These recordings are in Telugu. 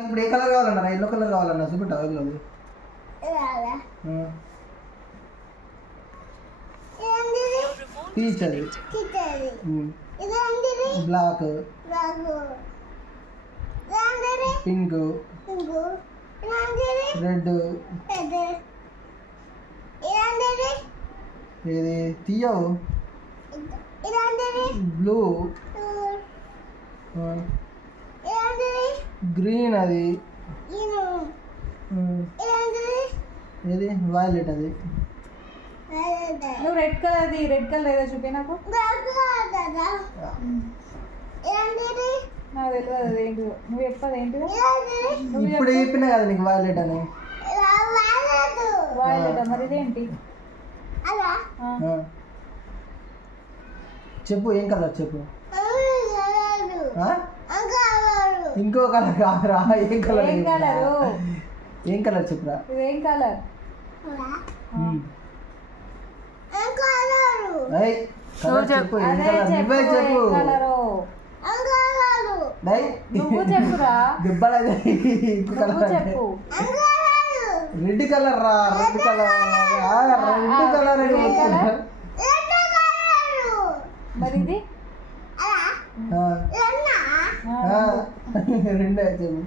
ఇప్పుడు ఏ కలర్ కావాలన్నా ఎల్లో కలర్ కావాలన్నా చూపెట్టా ఎల్లో పీచ్ అది బ్లాక్ పింక్ రెడ్ ఇది తీయవు బ్లూ గ్రీన్ అది ఏది వైలెట్ అది నువ్వు రెడ్ కలర్ ఏదో చూపి నాకు నాకు తెలియదు అదేంటి నువ్వు చెప్పదు ఏంటిది ఇప్పుడు చెప్పినా కదా నీకు వైలెట్ అని వైలెట్ మరి ఇదేంటి చెప్పు ఏం కలర్ చెప్పు ఇంకో కలర్ కాదురా ఏం కలర్ ఏం కలర్ చెప్పురా ఏం కలర్ చెప్పు ఏం కలర్ నువ్వే చెప్పు నువ్వు చెప్పురా రెడ్ కలర్ రా రెడ్ కలర్ మరి ఇది రెండే చెప్పు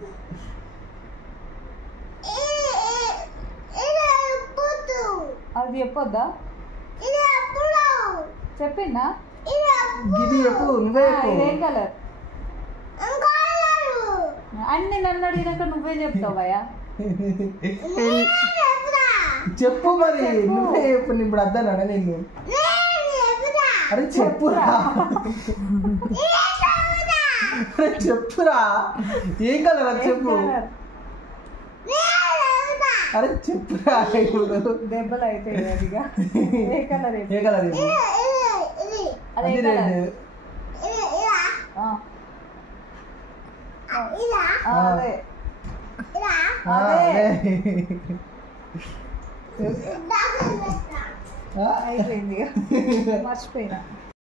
అది చెప్పొద్దా చెప్పిందా ఇది చెప్పు నువ్వే ఏం కలర్ అన్ని నన్ను అడిగినాక నువ్వే చెప్తావయ్యా చెప్పు మరి నువ్వే చెప్పు ఇప్పుడు అద్దనా నిన్ను అరే చెప్పురా అరే చెప్పురా ఏం కలర్ అది చెప్పు అరే చెప్పురా ఇప్పుడు దెబ్బలు అయితే ఏ కలర్ ఏ కలర్ అది రెడ్ అయిపోయింది మర్చిపోయినా